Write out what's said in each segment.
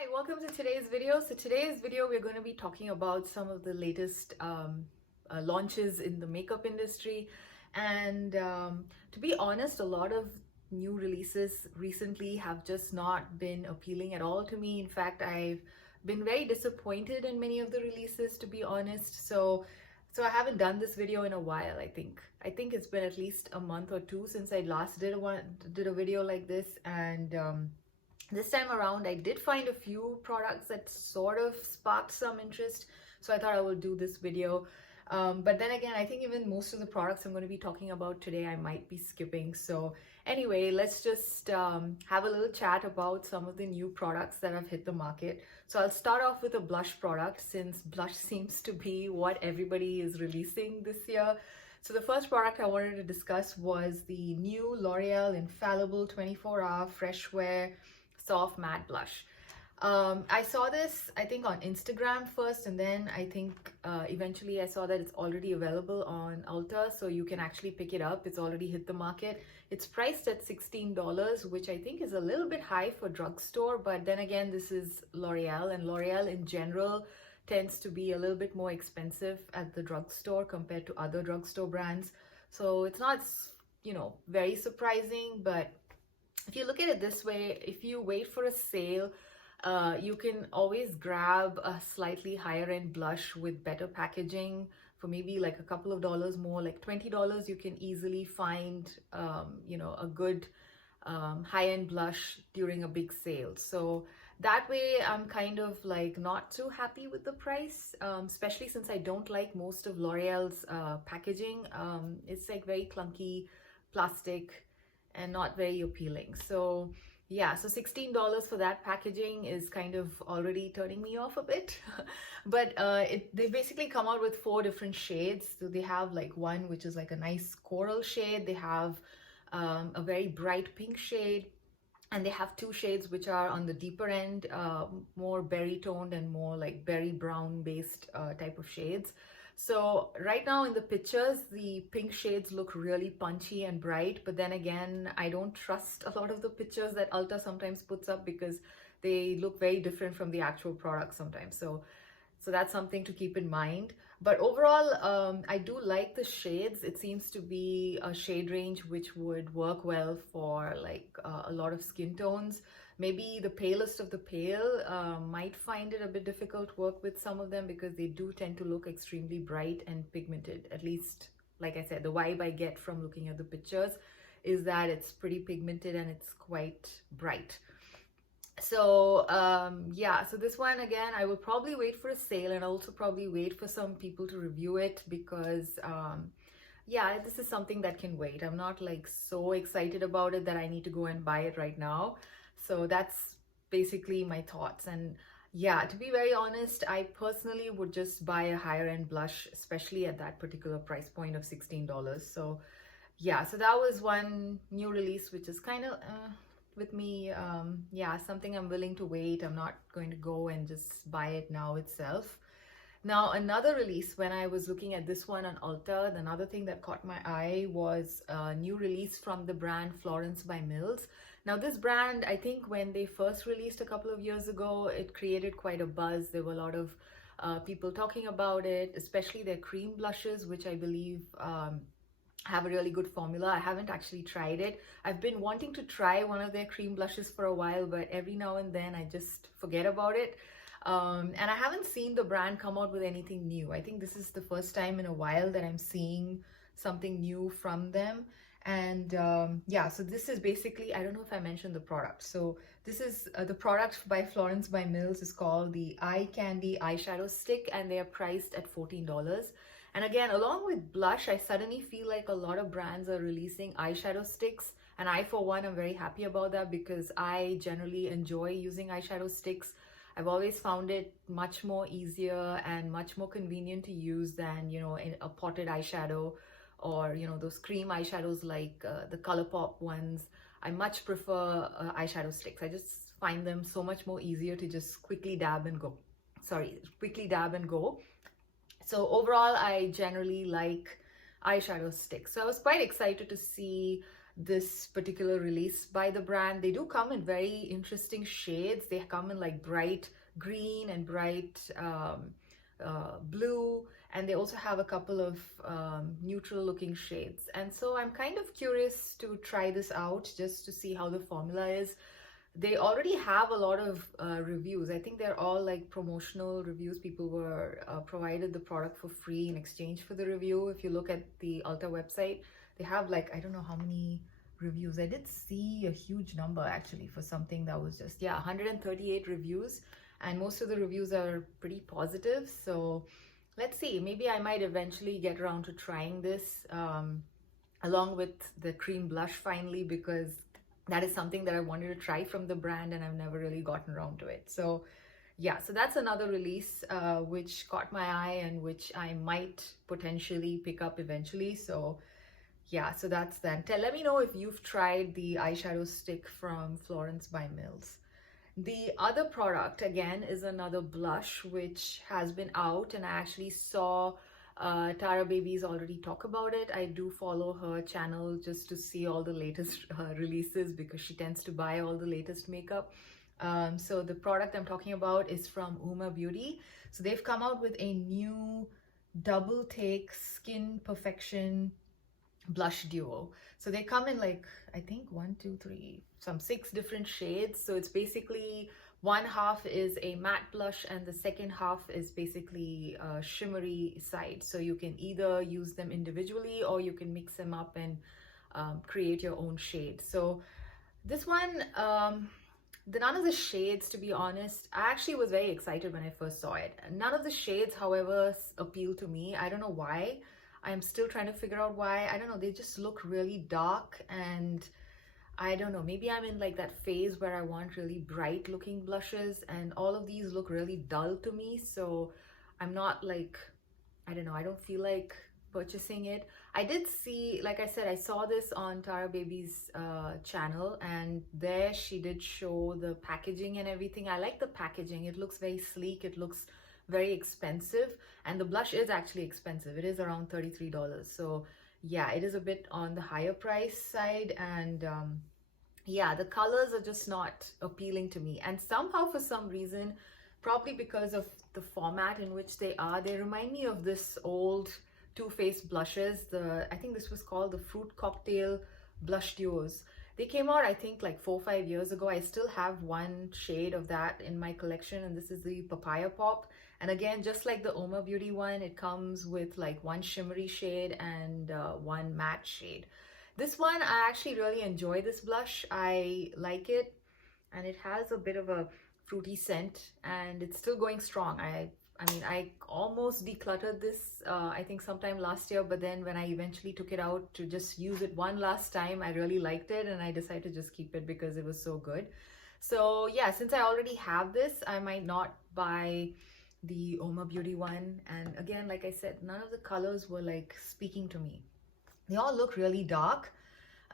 Hi, welcome to today's video. So today's video, we're going to be talking about some of the latest launches in the makeup industry. And to be honest, a lot of new releases recently have just not been appealing at all to me. In fact, I've been very disappointed in many of the releases, to be honest. So I haven't done this video in a while, I think. I think it's been at least a month or two since I last did a video like this. And this time around, I did find a few products that sort of sparked some interest, so I thought I would do this video. But then again, I think even most of the products I'm going to be talking about today, I might be skipping. So anyway, let's just have a little chat about some of the new products that have hit the market. So I'll start off with a blush product, since blush seems to be what everybody is releasing this year. So the first product I wanted to discuss was the new L'Oreal Infallible 24-Hour Fresh Wear Soft Matte Blush. I saw this, I think, on Instagram first, and then I think eventually I saw that it's already available on Ulta, so you can actually pick it up. It's already hit the market. It's priced at $16, which I think is a little bit high for drugstore, but then again, this is L'Oreal, and L'Oreal in general tends to be a little bit more expensive at the drugstore compared to other drugstore brands. So it's not, very surprising, but if you look at it this way, if you wait for a sale, you can always grab a slightly higher end blush with better packaging for maybe like a couple of dollars more, like $20. You can easily find, a good high-end blush during a big sale. So that way, I'm kind of like not too happy with the price, especially since I don't like most of L'Oreal's packaging. It's like very clunky plastic and not very appealing. So yeah, so $16 for that packaging is kind of already turning me off a bit. But they basically come out with 4 different shades. So they have like one which is like a nice coral shade, they have a very bright pink shade, and they have 2 shades which are on the deeper end, more berry toned and more like berry brown based type of shades. So right now in the pictures, the pink shades look really punchy and bright, but then again, I don't trust a lot of the pictures that Ulta sometimes puts up because they look very different from the actual product sometimes. So that's something to keep in mind. But overall, I do like the shades. It seems to be a shade range which would work well for like a lot of skin tones. Maybe the palest of the pale might find it a bit difficult to work with some of them because they do tend to look extremely bright and pigmented. At least, like I said, the vibe I get from looking at the pictures is that it's pretty pigmented and it's quite bright. So yeah, so this one again, I will probably wait for a sale, and also probably wait for some people to review it because yeah, this is something that can wait. I'm not like so excited about it that I need to go and buy it right now. So that's basically my thoughts. And yeah, to be very honest, I personally would just buy a higher end blush, especially at that particular price point of $16. So yeah, so that was one new release which is kind of with me. Yeah, something I'm willing to wait. I'm not going to go and just buy it now itself. Now, another release, when I was looking at this one on Ulta, another thing that caught my eye was a new release from the brand Florence by Mills. Now, this brand, I think when they first released a couple of years ago, it created quite a buzz. There were a lot of people talking about it, especially their cream blushes, which I believe have a really good formula. I haven't actually tried it. I've been wanting to try one of their cream blushes for a while, but every now and then I just forget about it. And I haven't seen the brand come out with anything new. I think this is the first time in a while that I'm seeing something new from them. And yeah, so this is basically, I don't know if I mentioned the product. So this is the product by Florence by Mills is called the Eye Candy Eyeshadow Stick, and they are priced at $14. And again, along with blush, I suddenly feel like a lot of brands are releasing eyeshadow sticks. And I, for one, am very happy about that because I generally enjoy using eyeshadow sticks. I've always found it much more easier and much more convenient to use than, a potted eyeshadow or, those cream eyeshadows like the ColourPop ones. I much prefer eyeshadow sticks. I just find them so much more easier to just quickly dab and go. So overall, I generally like eyeshadow sticks. So I was quite excited to see this particular release by the brand. They do come in very interesting shades. They come in like bright green and bright blue, and they also have a couple of neutral looking shades. And so I'm kind of curious to try this out just to see how the formula is. They already have a lot of reviews. I think they're all like promotional reviews. People were provided the product for free in exchange for the review. If you look at the Ulta website, they have like, I don't know how many reviews. I did see a huge number actually for something that was just, yeah, 138 reviews, and most of the reviews are pretty positive. So let's see, maybe I might eventually get around to trying this along with the cream blush finally, because that is something that I wanted to try from the brand and I've never really gotten around to it. So yeah, so that's another release which caught my eye and which I might potentially pick up eventually. So yeah, so that's that. Let me know if you've tried the eyeshadow stick from Florence by Mills. The other product again is another blush which has been out, and I actually saw Tara Babies already talk about it. I do follow her channel just to see all the latest releases, because she tends to buy all the latest makeup. So the product I'm talking about is from Uma Beauty. So they've come out with a new double take skin perfection blush duo. So they come in like, I think 6 different shades. So it's basically one half is a matte blush and the second half is basically a shimmery side. So you can either use them individually or you can mix them up and create your own shade. So this one, none of the shades, to be honest, I actually was very excited when I first saw it. None of the shades, however, appeal to me. I don't know why. I'm still trying to figure out why. I don't know, they just look really dark, and I don't know, maybe I'm in like that phase where I want really bright looking blushes, and all of these look really dull to me. So I'm not like, I don't know, I don't feel like purchasing it. I did see, like I said, I saw this on Tara Baby's channel, and there she did show the packaging and everything. I like the packaging. It looks very sleek. It looks very expensive, and the blush is actually expensive. It is around $33. So yeah, it is a bit on the higher price side, and yeah, the colors are just not appealing to me. And somehow, for some reason, probably because of the format in which they are, they remind me of this old Too Faced blushes. I think this was called the Fruit Cocktail Blush Duos. They came out, I think, like 4 or 5 years ago. I still have one shade of that in my collection, and this is the Papaya Pop. And again, just like the Oma Beauty one, it comes with like one shimmery shade and one matte shade. This one, I actually really enjoy this blush. I like it, and it has a bit of a fruity scent, and it's still going strong. I mean, I almost decluttered this, I think sometime last year, but then when I eventually took it out to just use it one last time, I really liked it, and I decided to just keep it because it was so good. So yeah, since I already have this, I might not buy the Oma Beauty one. And again, like I said, none of the colors were like speaking to me. They all look really dark.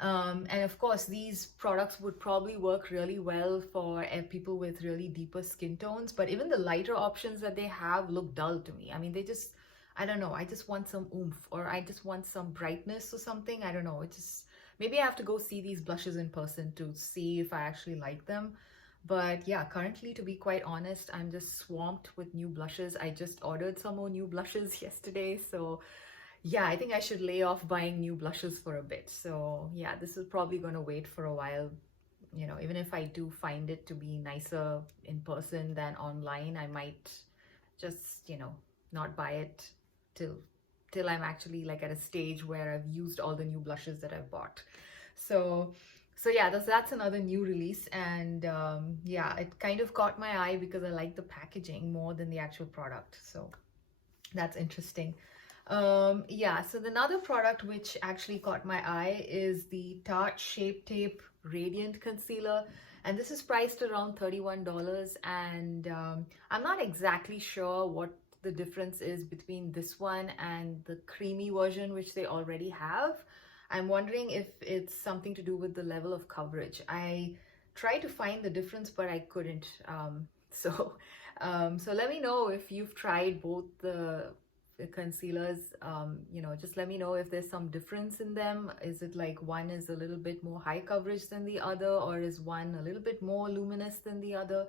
And of course, these products would probably work really well for people with really deeper skin tones, but even the lighter options that they have look dull to me. I mean, they just, I don't know, I just want some oomph, or I just want some brightness or something. I don't know, it just, maybe I have to go see these blushes in person to see if I actually like them. But yeah, currently, to be quite honest, I'm just swamped with new blushes. I just ordered some more new blushes yesterday. So yeah, I think I should lay off buying new blushes for a bit. So yeah, this is probably going to wait for a while. You know, even if I do find it to be nicer in person than online, I might just, you know, not buy it till I'm actually like at a stage where I've used all the new blushes that I've bought. So yeah, that's another new release, and yeah, it kind of caught my eye because I like the packaging more than the actual product. So that's interesting. Yeah, so another product which actually caught my eye is the Tarte Shape Tape Radiant Concealer, and this is priced around $31, and I'm not exactly sure what the difference is between this one and the creamy version which they already have. I'm wondering if it's something to do with the level of coverage. I tried to find the difference, but I couldn't. So let me know if you've tried both the concealers. You know, just let me know if there's some difference in them. Is it like one is a little bit more high coverage than the other, or is one a little bit more luminous than the other?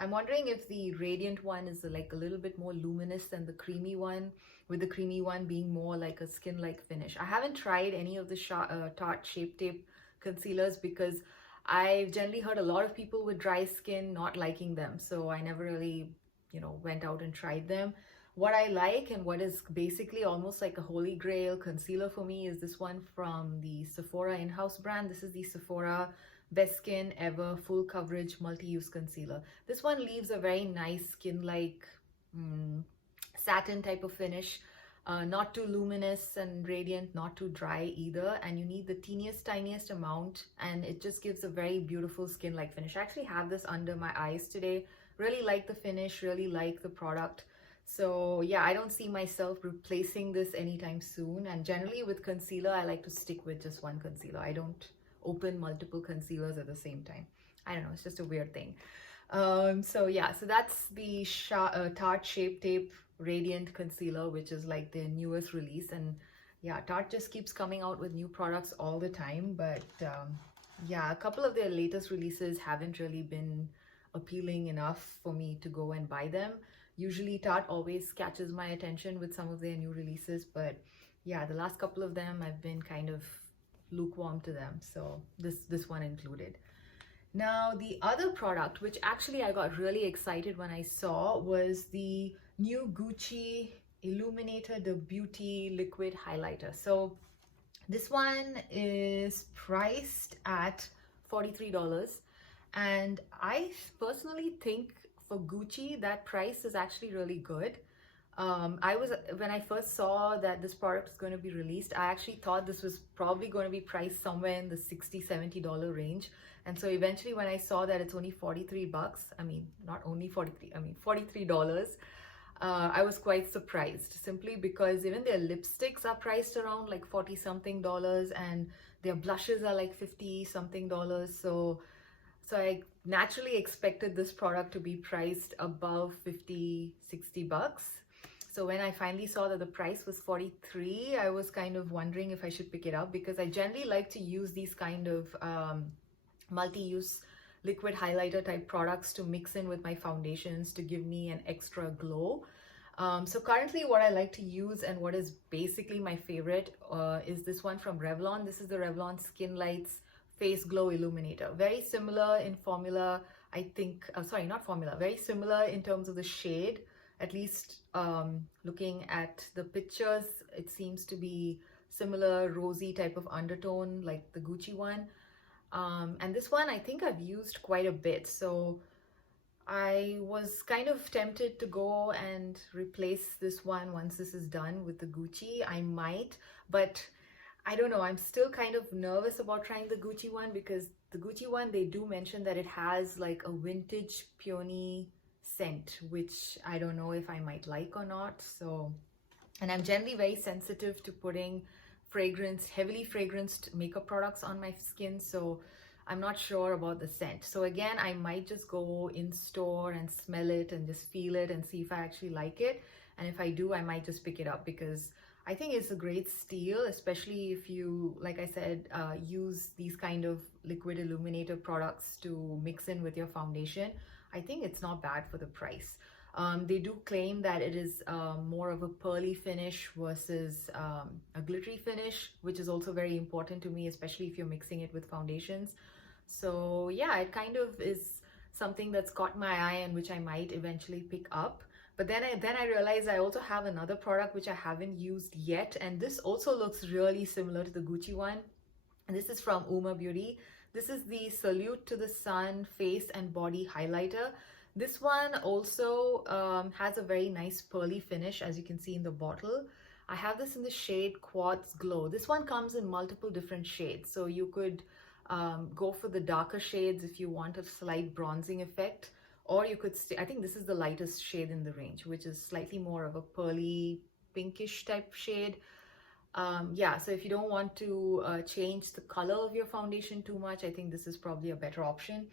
I'm wondering if the radiant one is like a little bit more luminous than the creamy one, with the creamy one being more like a skin-like finish. I haven't tried any of the Tarte Shape Tape concealers because I've generally heard a lot of people with dry skin not liking them. So I never really, you know, went out and tried them. What I like and what is basically almost like a holy grail concealer for me is this one from the Sephora in-house brand. This is the Sephora Best Skin Ever Full Coverage Multi-Use Concealer. This one leaves a very nice skin-like satin type of finish. Not too luminous and radiant, not too dry either, and you need the tiniest amount, and it just gives a very beautiful skin-like finish. I actually have this under my eyes today. Really like the finish, really like the product. So yeah, I don't see myself replacing this anytime soon, and generally with concealer I like to stick with just one concealer. I don't open multiple concealers at the same time. I don't know, it's just a weird thing. So yeah, so that's the Tarte Shape Tape Radiant Concealer, which is like their newest release. And yeah, Tarte just keeps coming out with new products all the time, but yeah, a couple of their latest releases haven't really been appealing enough for me to go and buy them. Usually Tarte always catches my attention with some of their new releases, but yeah, the last couple of them I've been kind of lukewarm to them, so this one included. Now, the other product, which actually I got really excited when I saw, was the new Gucci Illuminator the Beauty Liquid Highlighter. So this one is priced at $43, and I personally think for Gucci that price is actually really good. When I first saw that this product was going to be released, I actually thought this was probably going to be priced somewhere in the $60-$70 range. And so eventually when I saw that it's only 43 bucks, I mean, not only 43, I mean, $43, I was quite surprised, simply because even their lipsticks are priced around like 40 something dollars, and their blushes are like 50 something dollars. So I naturally expected this product to be priced above 50-60 bucks. So when I finally saw that the price was 43, I was kind of wondering if I should pick it up, because I generally like to use these kind of multi-use liquid highlighter type products to mix in with my foundations to give me an extra glow. So currently what I like to use, and what is basically my favorite, is this one from Revlon. This is the Revlon Skin Lights Face Glow Illuminator. Very similar in formula, I think, sorry, not formula, very similar in terms of the shade. At least looking at the pictures, it seems to be similar rosy type of undertone like the Gucci one. And this one I think I've used quite a bit. So I was kind of tempted to go and replace this one once this is done with the Gucci. I might, but I don't know. I'm still kind of nervous about trying the Gucci one, because the Gucci one, they do mention that it has like a vintage peony scent, which I don't know if I might like or not. So, and I'm generally very sensitive to putting heavily fragranced makeup products on my skin, so I'm not sure about the scent. So again, I might just go in store and smell it and just feel it and see if I actually like it. And if I do, I might just pick it up, because I think it's a great steal, especially if you, like I said, use these kind of liquid illuminator products to mix in with your foundation. I think it's not bad for the price. They do claim that it is more of a pearly finish versus a glittery finish, which is also very important to me, especially if you're mixing it with foundations. So yeah, it kind of is something that's caught my eye and which I might eventually pick up. But then I realized I also have another product which I haven't used yet, and this also looks really similar to the Gucci one. And this is from Uma Beauty. This is the Salute to the Sun Face and Body Highlighter. This one also has a very nice pearly finish, as you can see in the bottle. I have this in the shade Quartz Glow. This one comes in multiple different shades, so you could go for the darker shades if you want a slight bronzing effect, or you could I think this is the lightest shade in the range, which is slightly more of a pearly pinkish type shade. Yeah, so if you don't want to change the color of your foundation too much, I think this is probably a better option.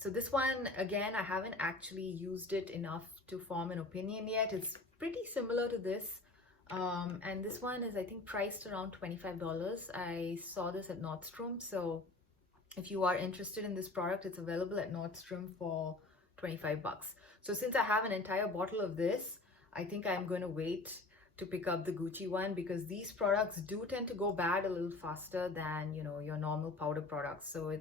So this one, again, I haven't actually used it enough to form an opinion yet. It's pretty similar to this. And this one is, I think, priced around $25. I saw this at Nordstrom, so if you are interested in this product, it's available at Nordstrom for 25 bucks. So since I have an entire bottle of this, I think I'm going to wait to pick up the Gucci one, because these products do tend to go bad a little faster than, you know, your normal powder products. So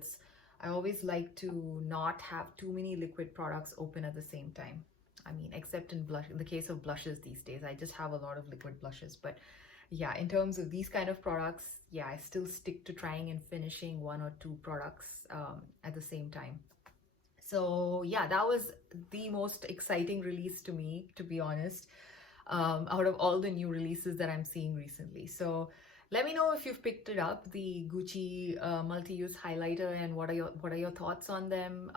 I always like to not have too many liquid products open at the same time. I mean, except in the case of blushes these days, I just have a lot of liquid blushes. But yeah, in terms of these kind of products, yeah, I still stick to trying and finishing one or two products at the same time. So yeah, that was the most exciting release to me, to be honest, out of all the new releases that I'm seeing recently. So let me know if you've picked it up, the Gucci multi-use highlighter, and what are your thoughts on them?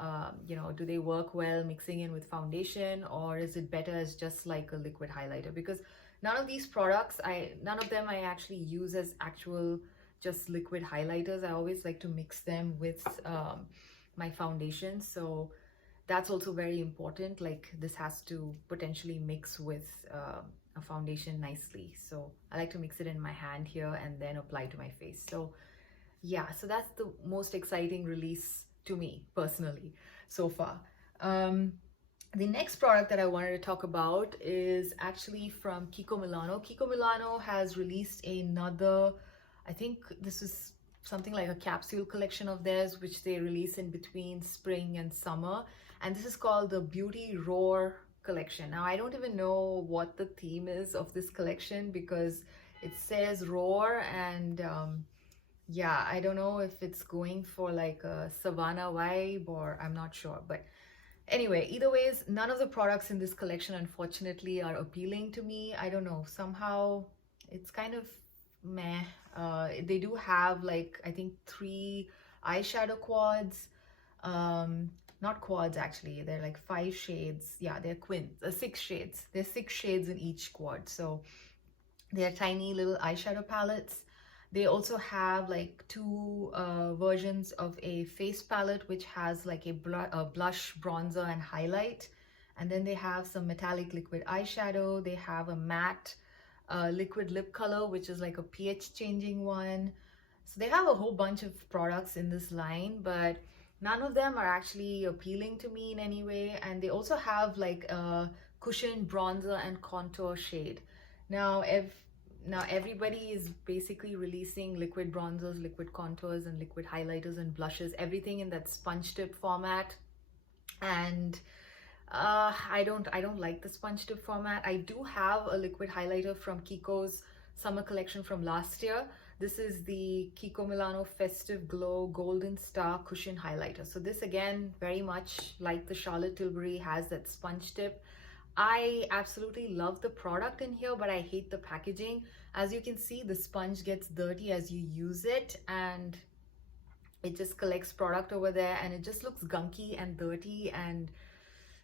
You know, do they work well mixing in with foundation, or is it better as just like a liquid highlighter? Because none of these products, none of them I actually use as actual just liquid highlighters. I always like to mix them with my foundation. So that's also very important. Like, this has to potentially mix with a foundation nicely. So I like to mix it in my hand here and then apply to my face. So yeah, so that's the most exciting release to me personally so far. The next product that I wanted to talk about is actually from Kiko Milano. Kiko Milano has released another, I think this is something like a capsule collection of theirs, which they release in between spring and summer. And this is called the Beauty Roar collection. Now, I don't even know what the theme is of this collection, because it says roar, and yeah, I don't know if it's going for like a Savannah vibe, or I'm not sure. But anyway, either ways, none of the products in this collection, unfortunately, are appealing to me. I don't know, somehow it's kind of meh. They do have, like, I think 3 eyeshadow quads. Not quads, actually, they're like 5 shades. Yeah, they're 6 shades. There's 6 shades in each quad, so they're tiny little eyeshadow palettes. They also have like 2 versions of a face palette, which has like a blush, bronzer, and highlight. And then they have some metallic liquid eyeshadow. They have a matte liquid lip color, which is like a pH changing one. So they have a whole bunch of products in this line, but none of them are actually appealing to me in any way. And they also have like a cushion bronzer and contour shade. Now, everybody is basically releasing liquid bronzers, liquid contours, and liquid highlighters and blushes, everything in that sponge tip format. And I don't like the sponge tip format. I do have a liquid highlighter from Kiko's summer collection from last year. This is the Kiko Milano Festive Glow Golden Star Cushion Highlighter. So this, again, very much like the Charlotte Tilbury, has that sponge tip. I absolutely love the product in here, but I hate the packaging. As you can see, the sponge gets dirty as you use it, and it just collects product over there, and it just looks gunky and dirty, and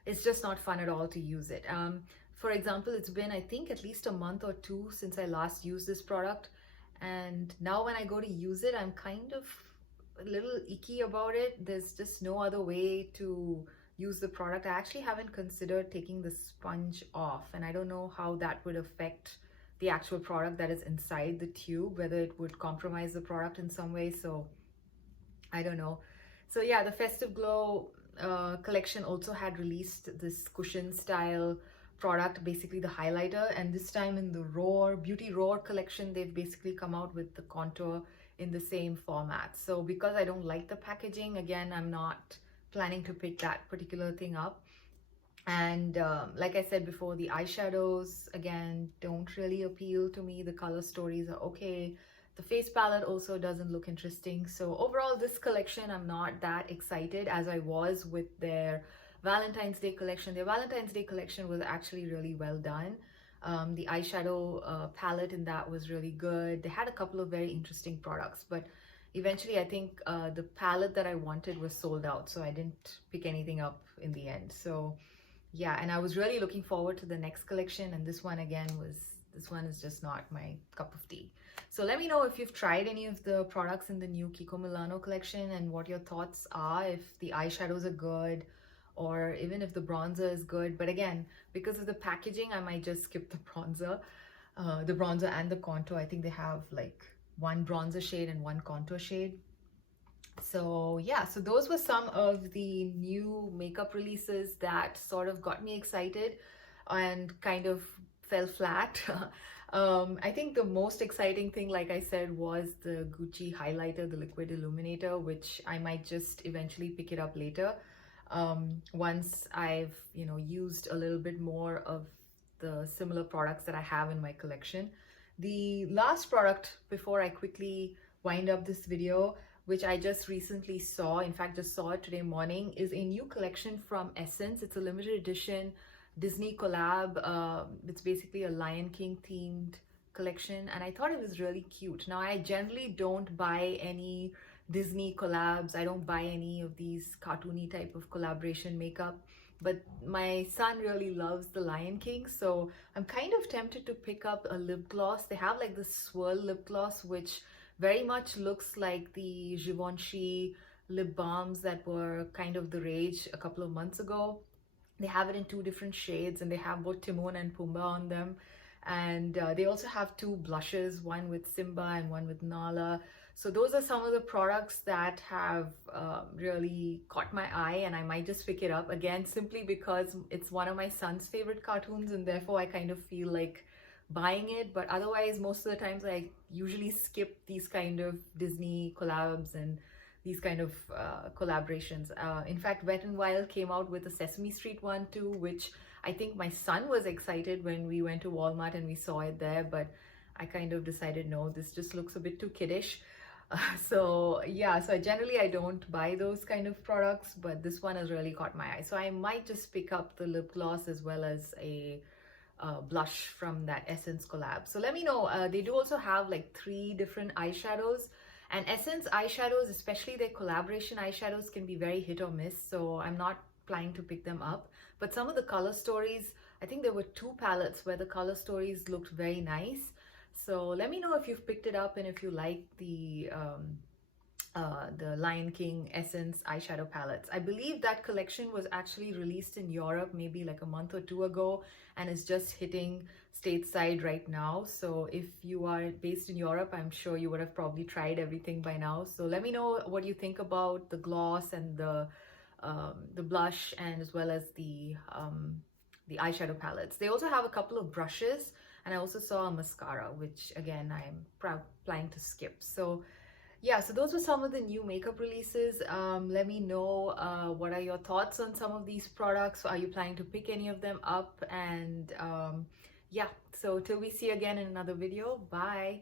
it's just not fun at all to use it. For example, it's been, I think, at least a month or 2 since I last used this product, and now when I go to use it, I'm kind of a little icky about it. There's just no other way to use the product. I actually haven't considered taking the sponge off, and I don't know how that would affect the actual product that is inside the tube, whether it would compromise the product in some way. So I don't know. So yeah, the Festive Glow collection also had released this cushion style product, basically the highlighter, and this time in the Beauty Roar collection, they've basically come out with the contour in the same format. So because I don't like the packaging, again, I'm not planning to pick that particular thing up. And like I said before, the eyeshadows, again, don't really appeal to me. The color stories are okay. The face palette also doesn't look interesting. So overall, this collection, I'm not that excited as I was with their Valentine's Day collection. Their Valentine's Day collection was actually really well done. The eyeshadow palette in that was really good. They had a couple of very interesting products, but eventually I think the palette that I wanted was sold out, so I didn't pick anything up in the end. So yeah, and I was really looking forward to the next collection, and this one is just not my cup of tea. So let me know if you've tried any of the products in the new Kiko Milano collection and what your thoughts are, if the eyeshadows are good, or even if the bronzer is good. But again, because of the packaging, I might just skip the bronzer. the bronzer and the contour. I think they have like one bronzer shade and one contour shade. So yeah, so those were some of the new makeup releases that sort of got me excited and kind of fell flat. I think the most exciting thing, like I said, was the Gucci highlighter, the liquid illuminator, which I might just eventually pick it up later. Once I've, used a little bit more of the similar products that I have in my collection. The last product before I quickly wind up this video, which I just recently saw, in fact just saw it today morning, is a new collection from Essence. It's a limited edition Disney collab. It's basically a Lion King themed collection, and I thought it was really cute. Now, I generally don't buy any Disney collabs. I don't buy any of these cartoony type of collaboration makeup, but my son really loves the Lion King, so I'm kind of tempted to pick up a lip gloss. They have like this swirl lip gloss, which very much looks like the Givenchy lip balms that were kind of the rage a couple of months ago. They have it in two different shades, and they have both Timon and Pumbaa on them. And they also have two blushes, one with Simba and one with Nala. So those are some of the products that have really caught my eye, and I might just pick it up again simply because it's one of my son's favorite cartoons, and therefore I kind of feel like buying it. But otherwise, most of the times I usually skip these kind of Disney collabs and these kind of collaborations. In fact, Wet n Wild came out with a Sesame Street one too, which I think my son was excited when we went to Walmart and we saw it there, but I kind of decided, no, this just looks a bit too kiddish. So yeah, so I don't buy those kind of products, but this one has really caught my eye. So I might just pick up the lip gloss as well as a blush from that Essence collab. So let me know. They do also have like 3 different eyeshadows, and Essence eyeshadows, especially their collaboration eyeshadows, can be very hit or miss, so I'm not planning to pick them up. But some of the color stories, I think there were 2 palettes where the color stories looked very nice. So let me know if you've picked it up and if you like the Lion King Essence eyeshadow palettes. I believe that collection was actually released in Europe maybe like a month or 2 ago and is just hitting stateside right now. So if you are based in Europe, I'm sure you would have probably tried everything by now. So let me know what you think about the gloss and the blush, and as well as the eyeshadow palettes. They also have a couple of brushes, and I also saw a mascara, which again I'm planning to skip. So yeah, so those were some of the new makeup releases. Let me know what are your thoughts on some of these products. Are you planning to pick any of them up? And yeah, so till we see again in another video, bye.